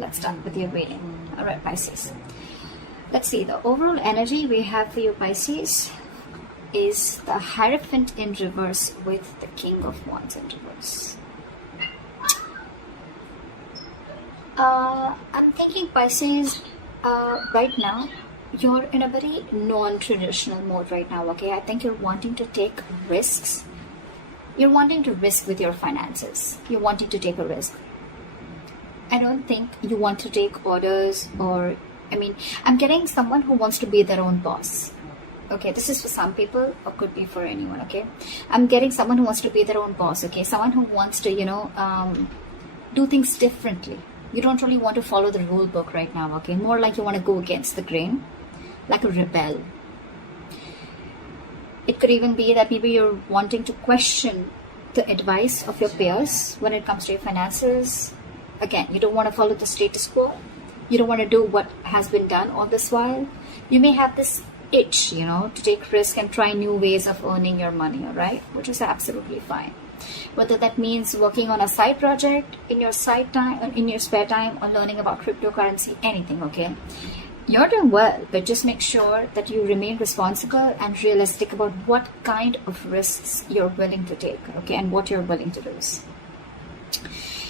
let's start with your reading. All right, Pisces. Let's see, the overall energy we have for you, Pisces, is the Hierophant in reverse with the King of Wands in reverse. I'm thinking, Pisces, right now, you're in a very non-traditional mode right now, okay? I think you're wanting to take risks. You're wanting to risk with your finances. You're wanting to take a risk. I don't think you want to take orders or, I'm getting someone who wants to be their own boss. Okay, this is for some people or could be for anyone, okay? I'm getting someone who wants to be their own boss, okay? Someone who wants to, do things differently. You don't really want to follow the rule book right now, okay? More like you want to go against the grain, like a rebel. It could even be that maybe you're wanting to question the advice of your peers when it comes to your finances. Again, you don't want to follow the status quo. You don't want to do what has been done all this while. You may have this itch, to take risk and try new ways of earning your money, all right? Which is absolutely fine. Whether that means working on a side project in your side time, in your spare time, or learning about cryptocurrency, anything, okay? You're doing well, but just make sure that you remain responsible and realistic about what kind of risks you're willing to take, okay, and what you're willing to lose.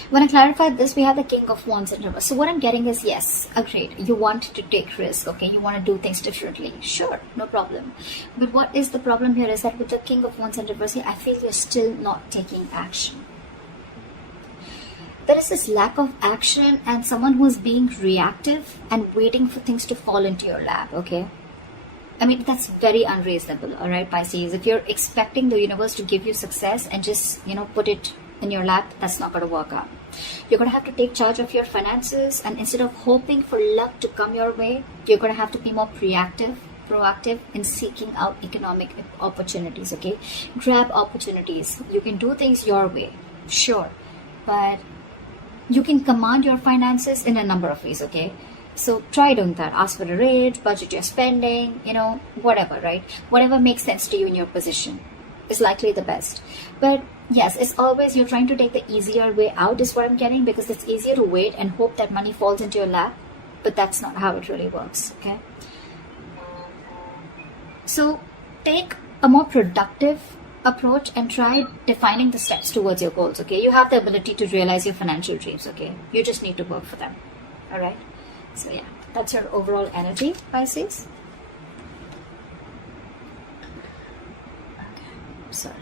When I clarified this, we have the King of Wands in reverse. So what I'm getting is, yes, agreed. You want to take risk, okay? You want to do things differently. Sure, no problem. But what is the problem here is that with the King of Wands in reverse, I feel you're still not taking action. There is this lack of action and someone who is being reactive and waiting for things to fall into your lap, okay? That's very unreasonable, all right, Pisces? If you're expecting the universe to give you success and just, put it in your lap, that's not going to work out. You're going to have to take charge of your finances, and instead of hoping for luck to come your way, you're going to have to be more proactive in seeking out economic opportunities, okay? Grab opportunities. You can do things your way, sure, but you can command your finances in a number of ways, okay? So try doing that. Ask for a rate, budget your spending, whatever, right? Whatever makes sense to you in your position is likely the best. But yes, it's always you're trying to take the easier way out is what I'm getting, because it's easier to wait and hope that money falls into your lap, but that's not how it really works, okay? So take a more productive approach and try defining the steps towards your goals, okay? You have the ability to realize your financial dreams, okay? You just need to work for them, all right? So yeah, that's your overall energy, Pisces. Okay, sorry.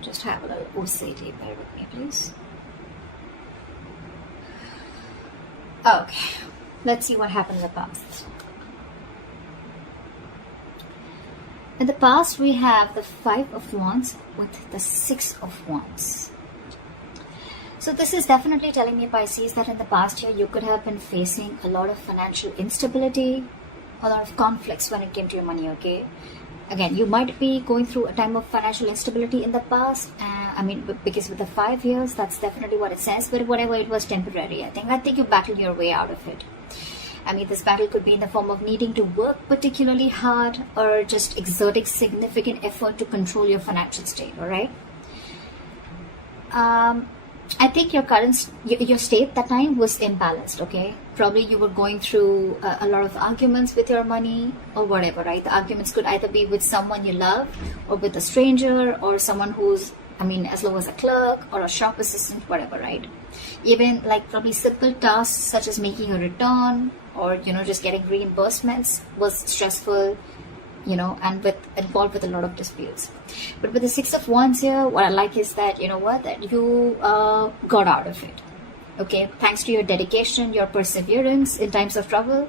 Just have a little OCD, bear with me, please. Okay, let's see what happened in the past. In the past, we have the Five of Wands with the Six of Wands. So this is definitely telling me, Pisces, that in the past year, you could have been facing a lot of financial instability, a lot of conflicts when it came to your money, okay? Again, you might be going through a time of financial instability in the past. Because with the 5 years, that's definitely what it says. But whatever, it was temporary, I think you battled your way out of it. This battle could be in the form of needing to work particularly hard or just exerting significant effort to control your financial state, all right? I think your state that time was imbalanced, okay? Probably you were going through a lot of arguments with your money or whatever, right? The arguments could either be with someone you love or with a stranger or someone who's, as low as a clerk or a shop assistant, whatever, right? Even like probably simple tasks such as making a return or, just getting reimbursements was stressful, and involved with a lot of disputes. But with the Six of Wands here, what I like is that, that you got out of it. Okay, thanks to your dedication, your perseverance in times of trouble,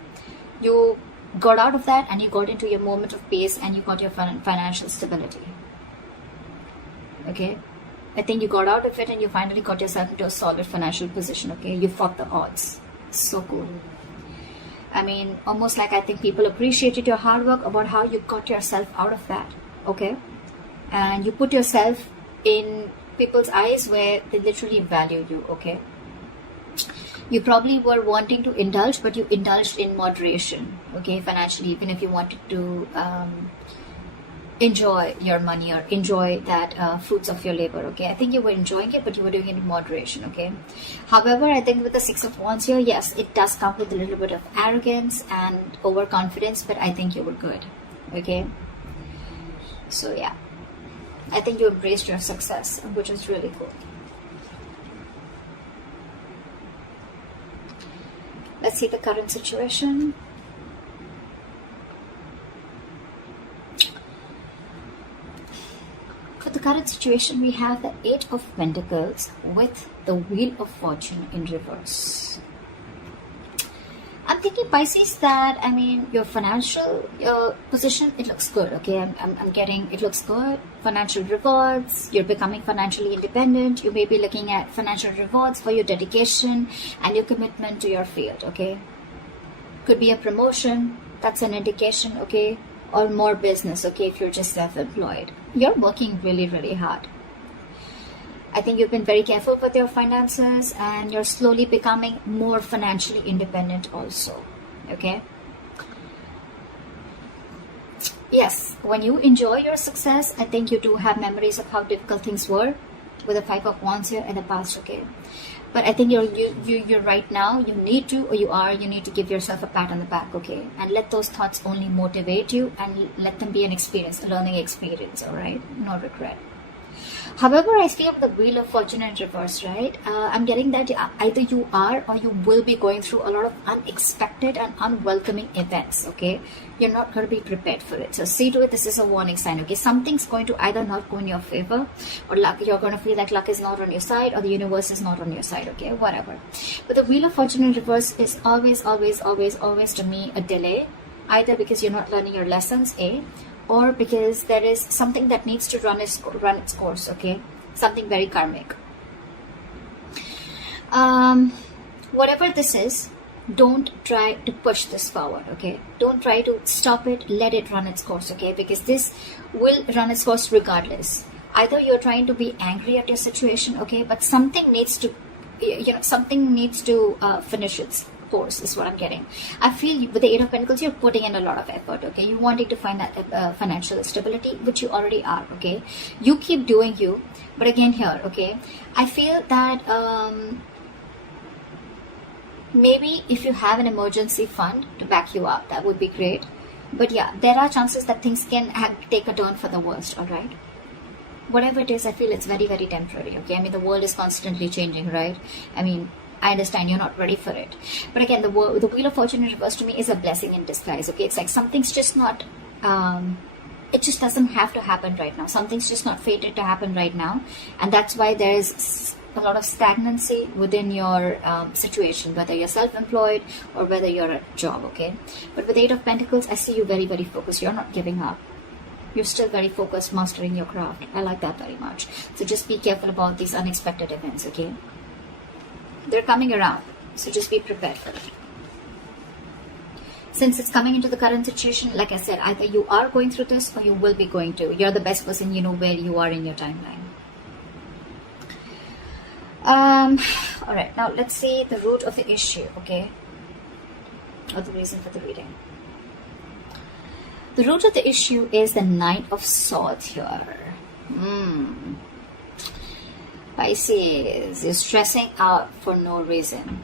you got out of that and you got into your moment of peace and you got your financial stability. Okay, I think you got out of it and you finally got yourself into a solid financial position. Okay, you fought the odds. So cool. Almost like I think people appreciated your hard work about how you got yourself out of that. Okay, and you put yourself in people's eyes where they literally value you. Okay, you probably were wanting to indulge, but you indulged in moderation, okay, financially, even if you wanted to enjoy your money or enjoy that fruits of your labor. Okay, I think you were enjoying it, but you were doing it in moderation. Okay, however, I think with the Six of Wands here, yes, it does come with a little bit of arrogance and overconfidence, but I think you were good. Okay, so yeah, I think you embraced your success, which is really cool. Let's see the current situation. For the current situation, we have the Eight of Pentacles with the Wheel of Fortune in reverse. I'm thinking, Pisces, that, I mean, your financial position, it looks good, okay? I'm getting, it looks good. Financial rewards, you're becoming financially independent. You may be looking at financial rewards for your dedication and your commitment to your field, okay? Could be a promotion, that's an indication, okay? Or more business, okay, if you're just self-employed. You're working really, really hard. I think you've been very careful with your finances and you're slowly becoming more financially independent also, okay? Yes, when you enjoy your success, I think you do have memories of how difficult things were with the Five of Wands here in the past, okay? But I think you're right now, you need to, or you need to give yourself a pat on the back, okay? And let those thoughts only motivate you and let them be an experience, a learning experience, all right? No regret. However, I feel the Wheel of Fortune in reverse, right? I'm getting that either you are or you will be going through a lot of unexpected and unwelcoming events, okay? You're not going to be prepared for it. So see to it, this is a warning sign, okay? Something's going to either not go in your favor, or luck, you're going to feel like luck is not on your side, or the universe is not on your side, okay? Whatever. But the Wheel of Fortune in reverse is always to me a delay, either because you're not learning your lessons, A, or because there is something that needs to run its course, okay? Something very karmic. Whatever this is, don't try to push this forward, okay? Don't try to stop it, let it run its course, okay? Because this will run its course regardless. Either you're trying to be angry at your situation, okay? But something needs to, something needs to finish its course is what I'm getting. I feel with the Eight of Pentacles, you're putting in a lot of effort, okay? You're wanting to find that financial stability, which you already are, okay? You keep doing you, but again here, okay? I feel that maybe if you have an emergency fund to back you up, that would be great. But yeah, there are chances that things can take a turn for the worst, all right? Whatever it is, I feel it's very, very temporary, okay? I mean, the world is constantly changing, right? I mean, I understand you're not ready for it. But again, the Wheel of Fortune in reverse to me is a blessing in disguise, okay? It's like something's just not, it just doesn't have to happen right now. Something's just not fated to happen right now. And that's why there's a lot of stagnancy within your situation, whether you're self-employed or whether you're at a job, okay? But with Eight of Pentacles, I see you very, very focused. You're not giving up. You're still very focused, mastering your craft. I like that very much. So just be careful about these unexpected events, okay? They're coming around, so just be prepared for it. Since it's coming into the current situation, like I said, either you are going through this or you will be going to. You're the best person, you know where you are in your timeline. All right, now let's see the root of the issue, okay? Or the reason for the reading. The root of the issue is the Knight of Swords here. Pisces, you're stressing out for no reason.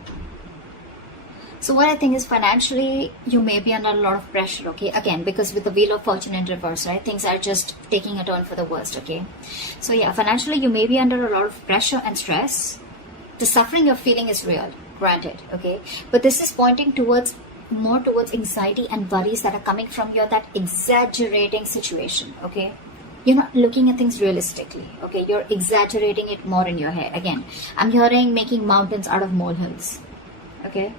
So what I think is financially, you may be under a lot of pressure, okay? Again, because with the Wheel of Fortune in reverse, right? Things are just taking a turn for the worst, okay? So yeah, financially, you may be under a lot of pressure and stress. The suffering you're feeling is real, granted, okay? But this is pointing towards, more towards anxiety and worries that are coming from that exaggerating situation, okay? You're not looking at things realistically, okay? You're exaggerating it more in your head. Again, I'm hearing making mountains out of molehills, okay?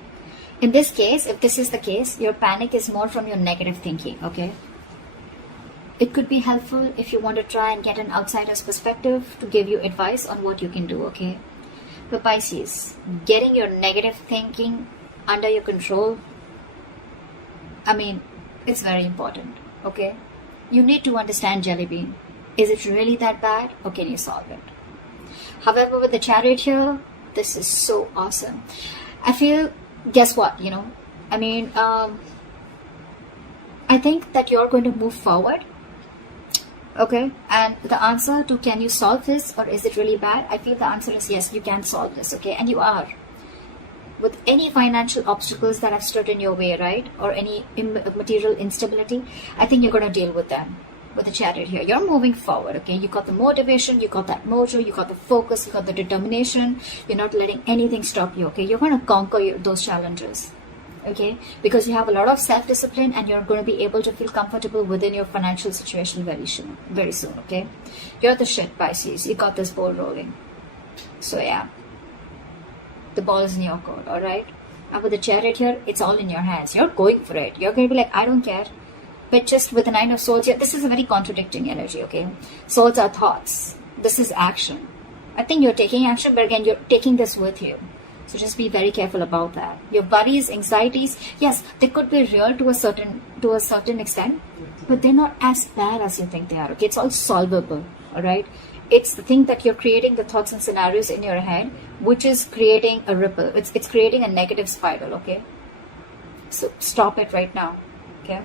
In this case, if this is the case, your panic is more from your negative thinking, okay? It could be helpful if you want to try and get an outsider's perspective to give you advice on what you can do, okay? But Pisces, getting your negative thinking under your control, I mean, it's very important, okay? You need to understand, Jelly Bean. Is it really that bad, or can you solve it? However, with the Chariot here, this is so awesome. I feel, guess what, I mean, I think that you're going to move forward Okay, and the answer to can you solve this or is it really bad? I feel the answer is yes, you can solve this, okay, and you are. With any financial obstacles that have stood in your way, right, or any material instability, I think you're going to deal with them. With the Chariot here, you're moving forward, okay? You got the motivation, you got that mojo, you got the focus, you got the determination. You're not letting anything stop you, okay? You're going to conquer those challenges, okay? Because you have a lot of self-discipline and you're going to be able to feel comfortable within your financial situation very soon, okay? You're the shit, Pisces. You got this ball rolling. So yeah, the ball is in your court, all right? And with the Chariot here, it's all in your hands. You're going for it. You're going to be like, I don't care. But just with the Nine of Swords here, this is a very contradicting energy, okay? Swords are thoughts. This is action. I think you're taking action, but again, you're taking this with you. So just be very careful about that. Your worries, anxieties, yes, they could be real to a certain extent, but they're not as bad as you think they are, okay? It's all solvable, all right? It's the thing that you're creating the thoughts and scenarios in your head, which is creating a ripple. It's creating a negative spiral, okay? So stop it right now, okay?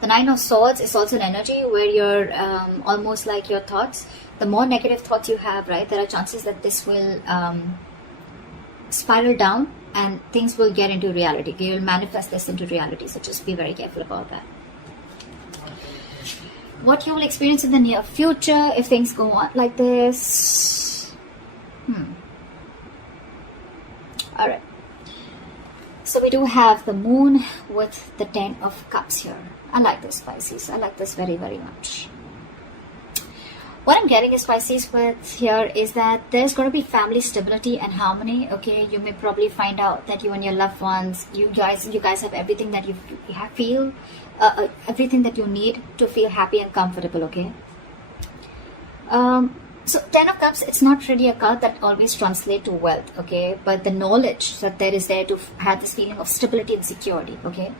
The Nine of Swords is also an energy where you're almost like your thoughts. The more negative thoughts you have, right, there are chances that this will spiral down and things will get into reality. You will manifest this into reality. So just be very careful about that. What you will experience in the near future if things go on like this. All right. So we do have the Moon with the 10 of Cups here. I like this, Pisces. I like this very, very much. What I'm getting is, Pisces, with here is that there's going to be family stability and harmony, okay? You may probably find out that you and your loved ones, you guys have everything that you feel, everything that you need to feel happy and comfortable, okay? So 10 of Cups, it's not really a card that always translates to wealth, okay? But the knowledge that there is there to have this feeling of stability and security, okay?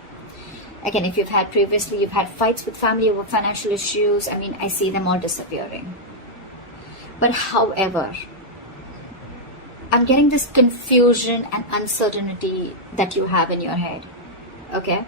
Again, if you've had fights with family over financial issues, I mean, I see them all disappearing. But however, I'm getting this confusion and uncertainty that you have in your head, okay?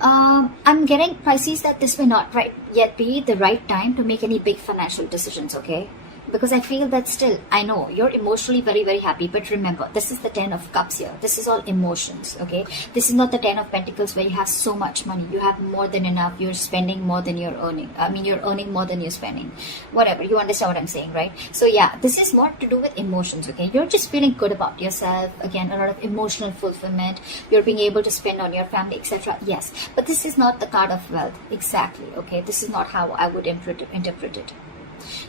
I'm getting, Pisces, that this may not yet be the right time to make any big financial decisions, okay? Because I feel that still, I know you're emotionally very, very happy, but remember, this is the 10 of Cups here. This is all emotions, okay? This is not the 10 of Pentacles where you have so much money. You have more than enough. You're spending more than you're earning. I mean, you're earning more than you're spending. Whatever, you understand what I'm saying, right? So yeah, this is more to do with emotions, okay? You're just feeling good about yourself. Again, a lot of emotional fulfillment. You're being able to spend on your family, etc. Yes, but this is not the card of wealth. Exactly, okay? This is not how I would interpret it.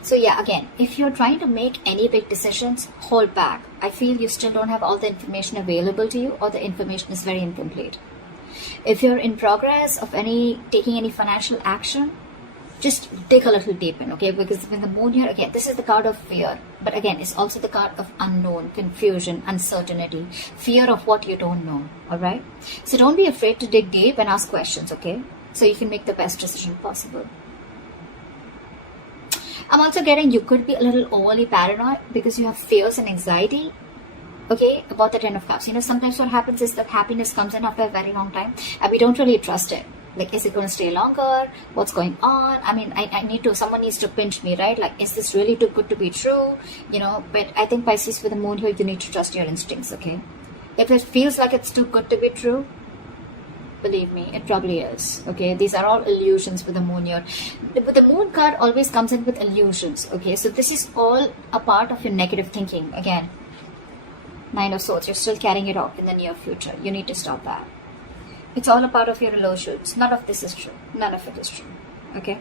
So yeah, again, if you're trying to make any big decisions, hold back. I feel you still don't have all the information available to you, or the information is very incomplete. If you're in progress of taking any financial action, just dig a little deep in, okay? Because with the Moon here, again, this is the card of fear. But again, it's also the card of unknown, confusion, uncertainty, fear of what you don't know, all right? So don't be afraid to dig deep and ask questions, okay? So you can make the best decision possible. I'm also getting you could be a little overly paranoid because you have fears and anxiety, okay, about the 10 of Cups. You know, sometimes what happens is that happiness comes in after a very long time and we don't really trust it. Like, is it going to stay longer? What's going on? I mean, someone needs to pinch me, right? Like, is this really too good to be true? You know, but I think, Pisces, with the Moon here, you need to trust your instincts, okay? If it feels like it's too good to be true, believe me, it probably is, okay? These are all illusions with the Moon here. But the Moon card always comes in with illusions, okay? So this is all a part of your negative thinking. Again, Nine of Swords, you're still carrying it off in the near future. You need to stop that. It's all a part of your illusions. None of this is true. None of it is true, okay?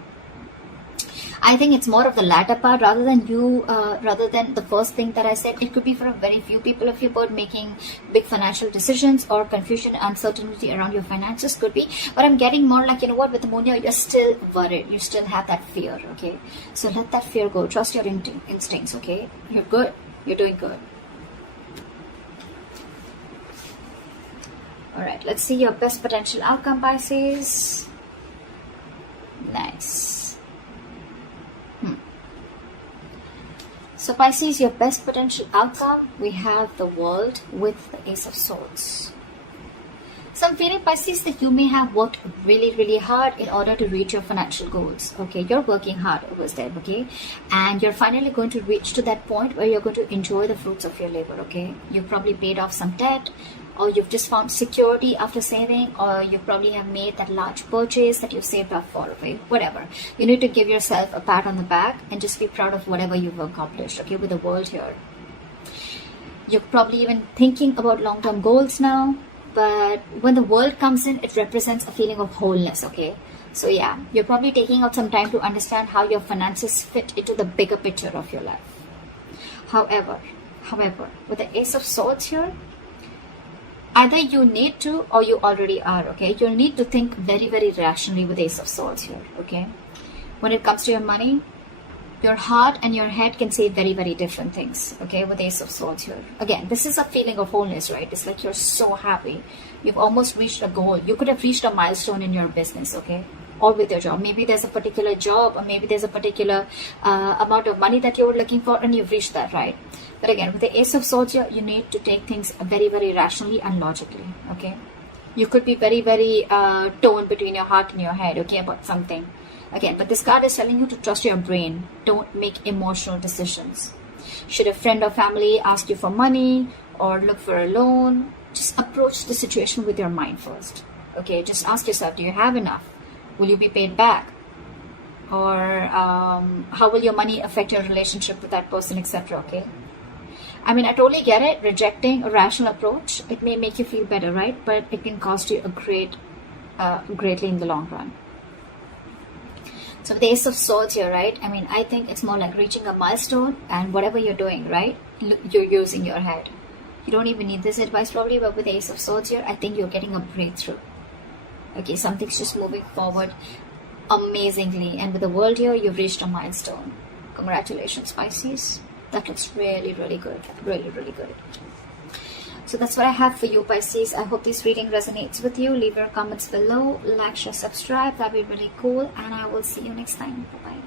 I think it's more of the latter part rather than the first thing that I said. It could be for a very few people of your birth making big financial decisions, or confusion and uncertainty around your finances could be. But I'm getting more like, you know what, with the Moon here, you're still worried. You still have that fear, okay? So let that fear go. Trust your instincts, okay? You're good. You're doing good. Alright, let's see your best potential outcome, Pisces. Nice. So Pisces, your best potential outcome, we have the World with the Ace of Swords. So I'm feeling, Pisces, that you may have worked really hard in order to reach your financial goals. Okay, you're working hard over there, okay, and you're finally going to reach to that point where you're going to enjoy the fruits of your labor. Okay, you've probably paid off some debt, or you've just found security after saving, or you probably have made that large purchase that you've saved up for. Okay, whatever, you need to give yourself a pat on the back and just be proud of whatever you've accomplished. Okay, with the world here, you're probably even thinking about long-term goals now. But when the world comes in, it represents a feeling of wholeness, okay? So yeah, you're probably taking out some time to understand how your finances fit into the bigger picture of your life. However, with the Ace of Swords here, either you need to or you already are, okay? You'll need to think very rationally with Ace of Swords here, okay? When it comes to your money, your heart and your head can say very different things, okay, with Ace of Swords here. Again, this is a feeling of wholeness, right? It's like you're so happy. You've almost reached a goal. You could have reached a milestone in your business, okay, or with your job. Maybe there's a particular job, or maybe there's a particular amount of money that you were looking for, and you've reached that, right? But again, with the Ace of Swords here, you need to take things very rationally and logically, okay? You could be very torn between your heart and your head, okay, about something. Again, but this card is telling you to trust your brain. Don't make emotional decisions. Should a friend or family ask you for money or look for a loan, just approach the situation with your mind first. Okay, just ask yourself, do you have enough? Will you be paid back? Or how will your money affect your relationship with that person, etc. Okay, I mean, I totally get it. Rejecting a rational approach, it may make you feel better, right? But it can cost you greatly in the long run. So with the Ace of Swords here, right? I mean, I think it's more like reaching a milestone, and whatever you're doing, right? You're using your head. You don't even need this advice probably, but with the Ace of Swords here, I think you're getting a breakthrough. Okay, something's just moving forward amazingly. And with the World here, you've reached a milestone. Congratulations, Pisces. That looks really good. Really good. So that's what I have for you, Pisces. I hope this reading resonates with you. Leave your comments below. Like, share, subscribe. That'd be really cool. And I will see you next time. Bye-bye.